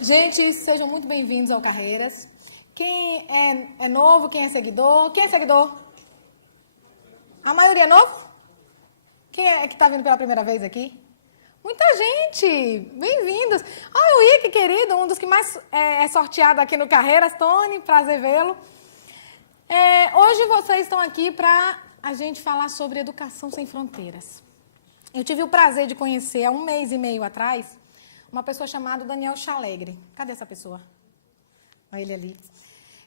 Gente, sejam muito bem-vindos ao Carreiras. Quem é novo, quem é seguidor? Quem é seguidor? A maioria é novo? Quem é que está vindo pela primeira vez aqui? Muita gente! Bem-vindos! Ah, o Ike, querido, um dos que mais é sorteado aqui no Carreiras. Tony, prazer vê-lo. Hoje vocês estão aqui para a gente falar sobre educação sem fronteiras. Eu tive o prazer de conhecer há 1 mês e meio atrás uma pessoa chamada Daniel Chalegre. Cadê essa pessoa? Olha ele ali.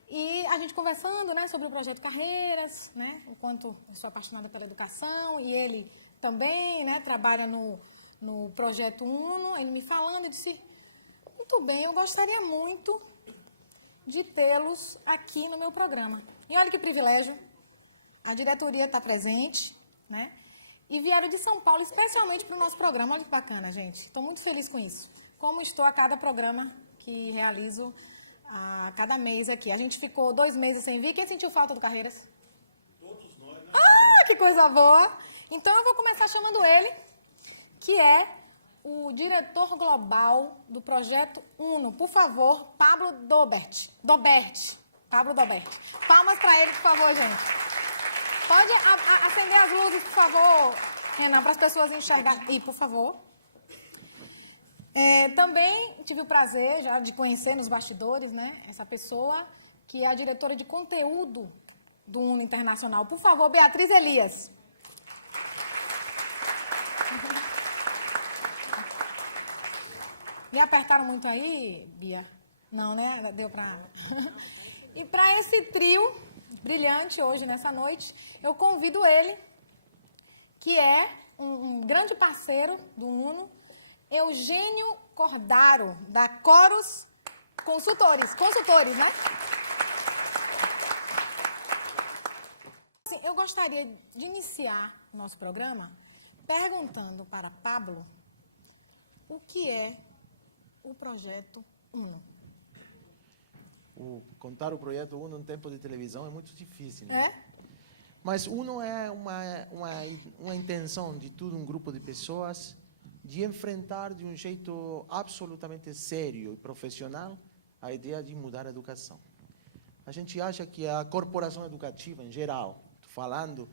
E a gente conversando, né, sobre o projeto Carreiras, né, o quanto eu sou apaixonada pela educação, e ele também, né, trabalha no projeto UNO. Ele me falando, eu disse, muito bem, eu gostaria muito de tê-los aqui no meu programa. E olha que privilégio, a diretoria está presente, né? E vieram de São Paulo, especialmente para o nosso programa. Olha que bacana, gente. Estou muito feliz com isso. Como estou a cada programa que realizo a cada mês aqui. A gente ficou 2 meses sem vir. Quem sentiu falta do Carreiras? Todos nós, né? Ah, que coisa boa! Então eu vou começar chamando ele, que é o diretor global do projeto UNO. Por favor, Pablo Dobert. Pablo Dobert. Palmas para ele, por favor, gente. Pode acender as luzes, por favor, Renan, para as pessoas enxergarem. E, por favor. Também tive o prazer já de conhecer nos bastidores, né, essa pessoa que é a diretora de conteúdo do UNO Internacional. Por favor, Beatriz Elias. Me apertaram muito aí, Bia? Não, né? Deu para... E para esse trio brilhante hoje, nessa noite, eu convido ele, que é um grande parceiro do UNO, Eugênio Cordaro, da Coros Consultores, né? Assim, eu gostaria de iniciar o nosso programa perguntando para Pablo o que é o projeto UNO. Contar o projeto UNO em tempo de televisão é muito difícil, né? É? Mas UNO é uma intenção de todo um grupo de pessoas de enfrentar de um jeito absolutamente sério e profissional a ideia de mudar a educação. A gente acha que a corporação educativa, em geral, falando,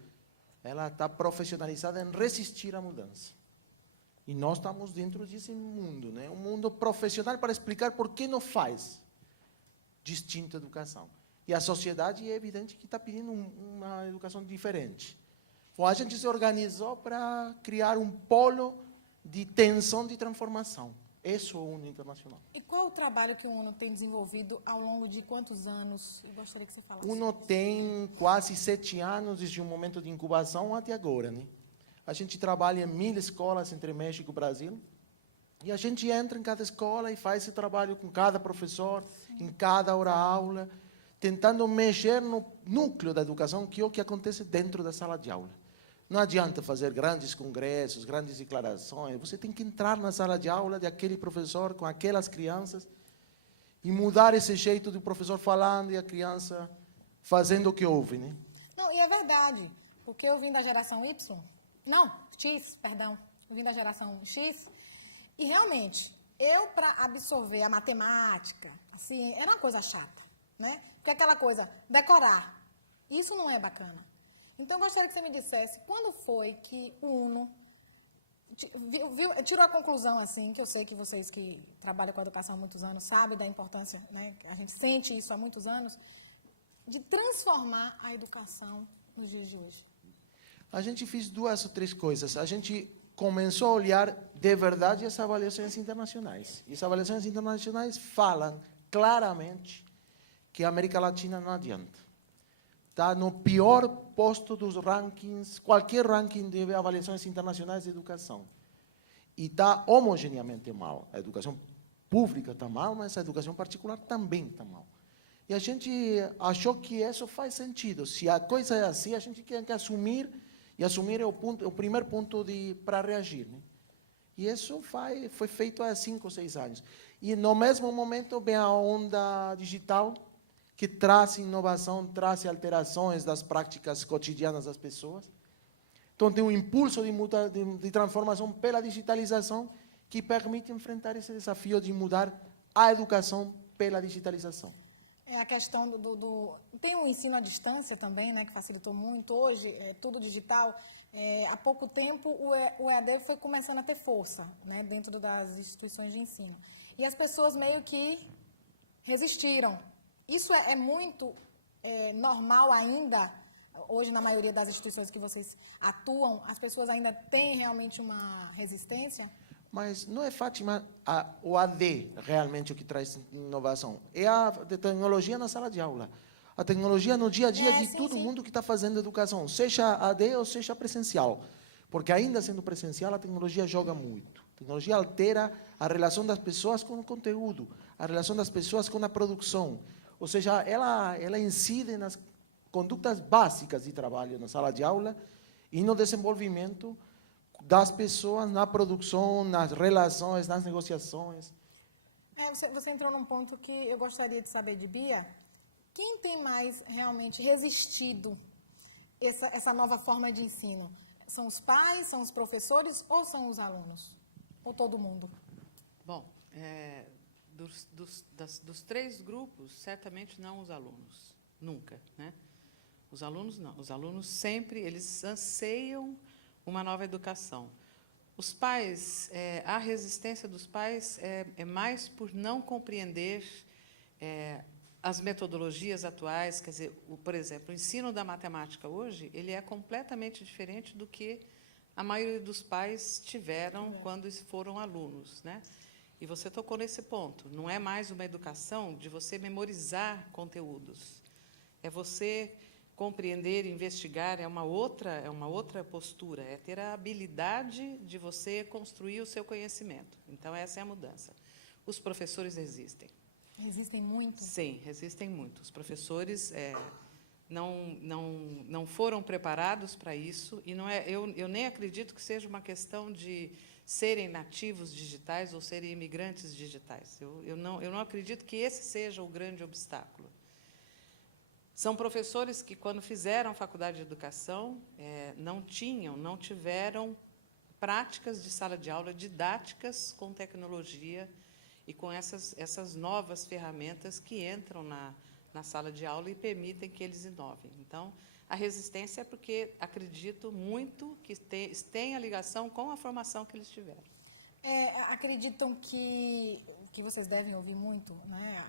ela está profissionalizada em resistir à mudança. E nós estamos dentro desse mundo, né? Um mundo profissional para explicar por que não faz distinta educação. E a sociedade é evidente que está pedindo uma educação diferente. Então, a gente se organizou para criar um polo de tensão de transformação. Isso é o UNO Internacional. E qual o trabalho que o UNO tem desenvolvido ao longo de quantos anos? Eu gostaria que você falasse. O UNO tem quase 7 anos, desde o momento de incubação até agora, né? A gente trabalha em 1000 escolas entre México e Brasil. E a gente entra em cada escola e faz esse trabalho com cada professor, em cada hora-aula, tentando mexer no núcleo da educação, que é o que acontece dentro da sala de aula. Não adianta fazer grandes congressos, grandes declarações. Você tem que entrar na sala de aula de aquele professor com aquelas crianças e mudar esse jeito do professor falando e a criança fazendo o que ouve, né? Não, e é verdade, porque eu vim da geração Y, não, X, perdão, eu vim da geração X, e realmente, para absorver a matemática, assim, era uma coisa chata, né? Porque aquela coisa, decorar, isso não é bacana. Então, eu gostaria que você me dissesse, quando foi que o UNO tirou a conclusão, assim, que eu sei que vocês que trabalham com a educação há muitos anos sabem da importância, né? A gente sente isso há muitos anos, de transformar a educação nos dias de hoje. A gente fez 2 ou 3 coisas. A gente começou a olhar de verdade as avaliações internacionais. E as avaliações internacionais falam claramente que a América Latina não adianta. Está no pior posto dos rankings, qualquer ranking de avaliações internacionais de educação. E está homogeneamente mal. A educação pública está mal, mas a educação particular também está mal. E a gente achou que isso faz sentido. Se a coisa é assim, a gente tem que assumir, e assumir é o primeiro ponto para reagir, né? E isso foi feito há 5 ou 6 anos. E no mesmo momento vem a onda digital, que traz inovação, traz alterações das práticas cotidianas das pessoas. Então tem um impulso de transformação pela digitalização que permite enfrentar esse desafio de mudar a educação pela digitalização. É a questão Tem um ensino à distância também, né, que facilitou muito. Hoje, é tudo digital. Há pouco tempo, o EAD foi começando a ter força, né, dentro das instituições de ensino. E as pessoas meio que resistiram. Isso é muito normal ainda, hoje, na maioria das instituições que vocês atuam, as pessoas ainda têm realmente uma resistência? Mas não é, Fátima, o AD realmente o que traz inovação. É a tecnologia na sala de aula. A tecnologia no dia a dia de todo mundo que está fazendo educação, seja AD ou seja presencial. Porque ainda sendo presencial, a tecnologia joga muito. A tecnologia altera a relação das pessoas com o conteúdo, a relação das pessoas com a produção. Ou seja, ela incide nas condutas básicas de trabalho na sala de aula e no desenvolvimento das pessoas na produção, nas relações, nas negociações. Você entrou num ponto que eu gostaria de saber de Bia. Quem tem mais realmente resistido essa nova forma de ensino? São os pais, são os professores ou são os alunos? Ou todo mundo? Bom, dos três grupos, certamente não os alunos. Nunca, né? Os alunos não. Os alunos sempre, eles anseiam uma nova educação. Os pais, a resistência dos pais é mais por não compreender as metodologias atuais. Quer dizer, por exemplo, o ensino da matemática hoje, ele é completamente diferente do que a maioria dos pais tiveram quando foram alunos, né? E você tocou nesse ponto. Não é mais uma educação de você memorizar conteúdos. É você compreender, investigar, é uma outra postura, é ter a habilidade de você construir o seu conhecimento. Então, essa é a mudança. Os professores resistem. Resistem muito? Sim, resistem muito. Os professores não foram preparados para isso, e não eu nem acredito que seja uma questão de serem nativos digitais ou serem imigrantes digitais. Eu não acredito que esse seja o grande obstáculo. São professores que, quando fizeram faculdade de educação, não tiveram práticas de sala de aula didáticas com tecnologia e com essas novas ferramentas que entram na sala de aula e permitem que eles inovem. Então, a resistência é porque acredito muito que tem ligação com a formação que eles tiveram. Acreditam que vocês devem ouvir muito, né,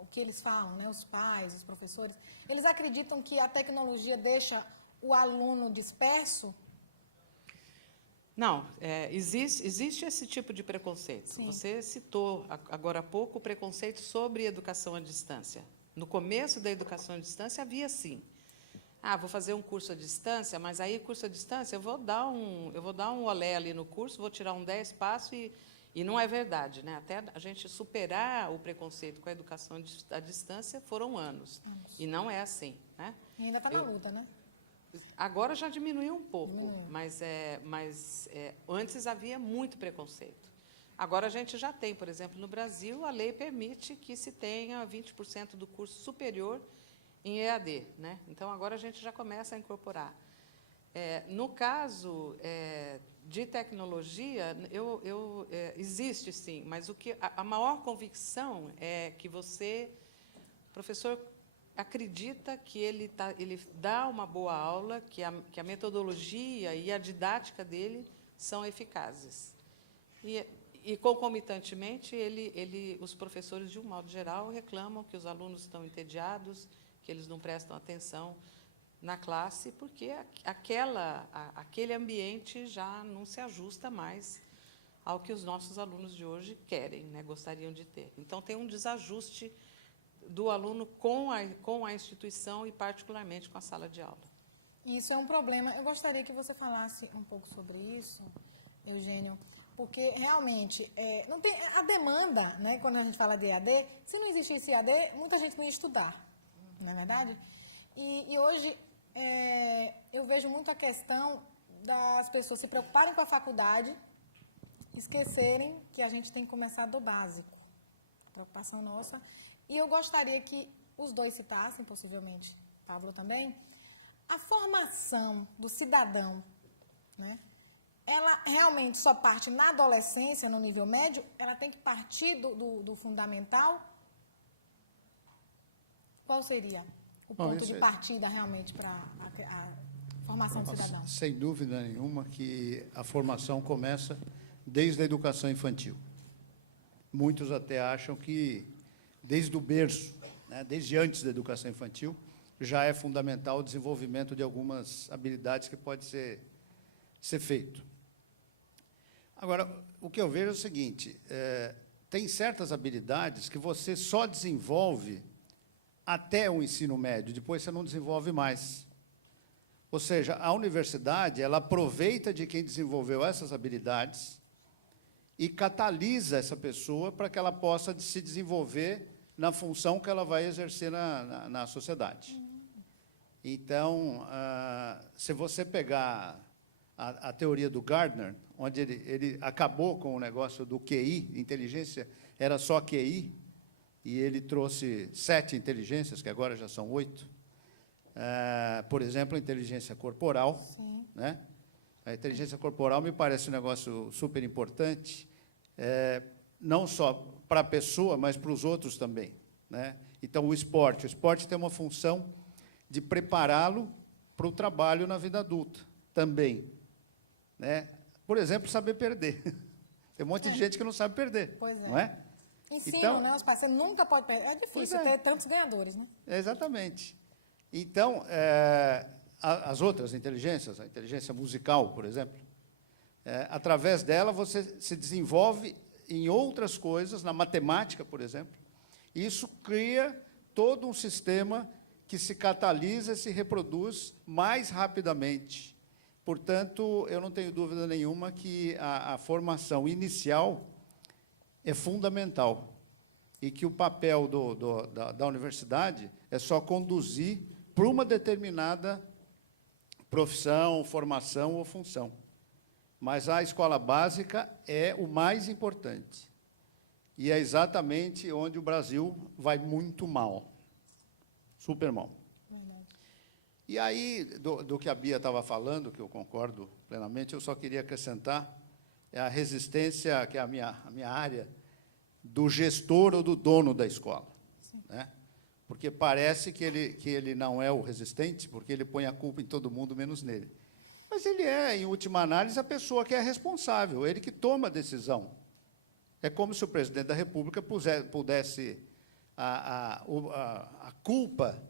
o que eles falam, né, os pais, os professores, eles acreditam que a tecnologia deixa o aluno disperso? Não, existe esse tipo de preconceito. Sim. Você citou agora há pouco o preconceito sobre educação à distância. No começo da educação à distância havia sim. Vou fazer um curso à distância, mas aí curso à distância eu vou dar um olé ali no curso, vou tirar um 10 passos e não é verdade, né? Até a gente superar o preconceito com a educação à distância foram anos. E não é assim, né? E ainda está na luta, né? Agora já diminuiu um pouco, mas antes havia muito preconceito. Agora a gente já tem, por exemplo, no Brasil, a lei permite que se tenha 20% do curso superior em EAD, né? Então, agora a gente já começa a incorporar. No caso de tecnologia, existe sim, mas a maior convicção é que professor, acredita que ele dá uma boa aula, que a metodologia e a didática dele são eficazes. E concomitantemente, os professores, de um modo geral, reclamam que os alunos estão entediados, que eles não prestam atenção na classe, porque aquele ambiente já não se ajusta mais ao que os nossos alunos de hoje querem, né, gostariam de ter. Então, tem um desajuste do aluno com a instituição e, particularmente, com a sala de aula. Isso é um problema. Eu gostaria que você falasse um pouco sobre isso, Eugênio, porque, realmente, não tem a demanda, né, quando a gente fala de EAD, se não existisse EAD, muita gente não ia estudar, não é verdade? E hoje, eu vejo muito a questão das pessoas se preocuparem com a faculdade, esquecerem que a gente tem que começar do básico. Preocupação nossa. E eu gostaria que os dois citassem, possivelmente Pablo também, a formação do cidadão, né? ela realmente só parte na adolescência, no nível médio? Ela tem que partir do fundamental? Qual seria o ponto de partida realmente para a formação do cidadão? Sem dúvida nenhuma que a formação começa desde a educação infantil. Muitos até acham que desde o berço, né, desde antes da educação infantil, já é fundamental o desenvolvimento de algumas habilidades que pode ser feito. Agora, o que eu vejo é o seguinte, tem certas habilidades que você só desenvolve até o ensino médio, depois você não desenvolve mais. Ou seja, a universidade, ela aproveita de quem desenvolveu essas habilidades e catalisa essa pessoa para que ela possa se desenvolver na função que ela vai exercer na sociedade. Então, se você pegar a teoria do Gardner, onde ele acabou com o negócio do QI, inteligência era só QI, e ele trouxe 7 inteligências, que agora já são 8. Por exemplo, a inteligência corporal. Sim. Né? A inteligência corporal me parece um negócio super importante, não só para a pessoa, mas para os outros também. Né? Então, o esporte tem uma função de prepará-lo para o trabalho na vida adulta também. Né? Por exemplo, saber perder. Tem um monte de gente que não sabe perder. Pois é. Não é? Ensino, Então, né? Os pais, você nunca pode perder. É difícil ter tantos ganhadores, né? Exatamente. Então, as outras inteligências, a inteligência musical, por exemplo, através dela você se desenvolve em outras coisas, na matemática, por exemplo, e isso cria todo um sistema que se catalisa, se reproduz mais rapidamente. Portanto, eu não tenho dúvida nenhuma que a formação inicial é fundamental e que o papel da universidade é só conduzir para uma determinada profissão, formação ou função. Mas a escola básica é o mais importante. E é exatamente onde o Brasil vai muito mal. Super mal. Verdade. E aí, do que a Bia estava falando, que eu concordo plenamente, eu só queria acrescentar a resistência, que é a minha área, do gestor ou do dono da escola. Né? Porque parece que ele não é o resistente, porque ele põe a culpa em todo mundo, menos nele. Mas ele é, em última análise, a pessoa que é responsável, ele que toma a decisão. É como se o presidente da República pudesse a culpa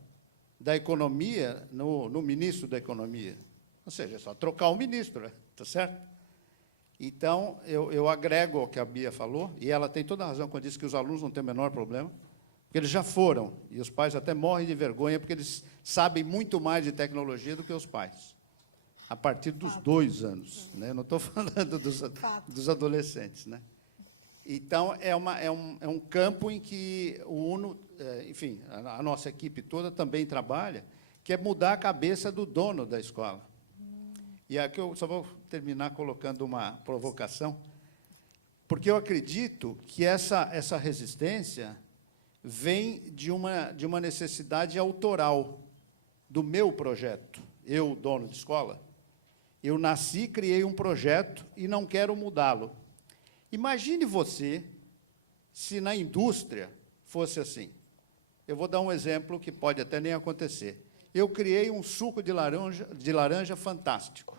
da economia no ministro da Economia. Ou seja, é só trocar o ministro, tá certo? Então, eu agrego ao que a Bia falou, e ela tem toda a razão quando disse que os alunos não têm o menor problema, porque eles já foram, e os pais até morrem de vergonha, porque eles sabem muito mais de tecnologia do que os pais, a partir dos 2 anos. Né? Eu não estou falando dos adolescentes. Né? Então, é um campo em que o UNO, enfim, a nossa equipe toda também trabalha, que é mudar a cabeça do dono da escola. E aqui eu só vou terminar colocando uma provocação, porque eu acredito que essa resistência vem de uma necessidade autoral do meu projeto. Eu, dono de escola, eu nasci, criei um projeto e não quero mudá-lo. Imagine você se na indústria fosse assim. Eu vou dar um exemplo que pode até nem acontecer. Eu criei um suco de laranja fantástico,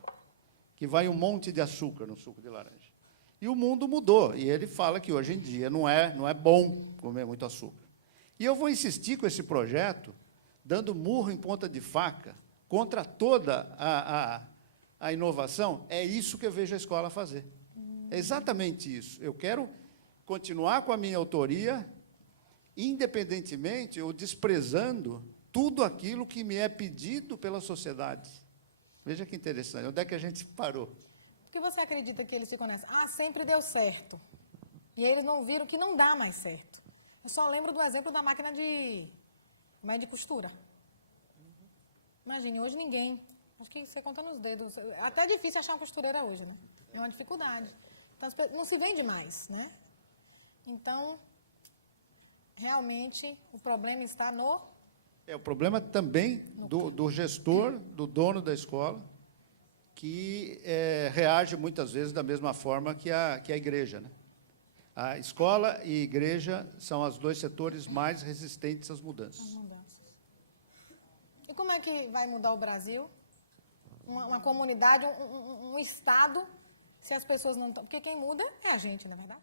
que vai um monte de açúcar no suco de laranja. E o mundo mudou, e ele fala que hoje em dia não é bom comer muito açúcar. E eu vou insistir com esse projeto, dando murro em ponta de faca, contra toda a inovação. É isso que eu vejo a escola fazer. É exatamente isso. Eu quero continuar com a minha autoria, independentemente ou desprezando tudo aquilo que me é pedido pela sociedade. Veja que interessante. Onde é que a gente parou? Por que você acredita que eles ficam nessa? Sempre deu certo. E eles não viram que não dá mais certo. Eu só lembro do exemplo da máquina de costura. Imagine, hoje ninguém. Acho que você conta nos dedos. É até difícil achar uma costureira hoje, né? É uma dificuldade. Então, não se vende mais, né? Então, realmente, o problema está no... O problema também do gestor, do dono da escola, que reage muitas vezes da mesma forma que a igreja, né? A escola e a igreja são os dois setores mais resistentes às mudanças. Mudanças. E como é que vai mudar o Brasil? Uma comunidade, um estado, se as pessoas não estão... Porque quem muda é a gente, na verdade.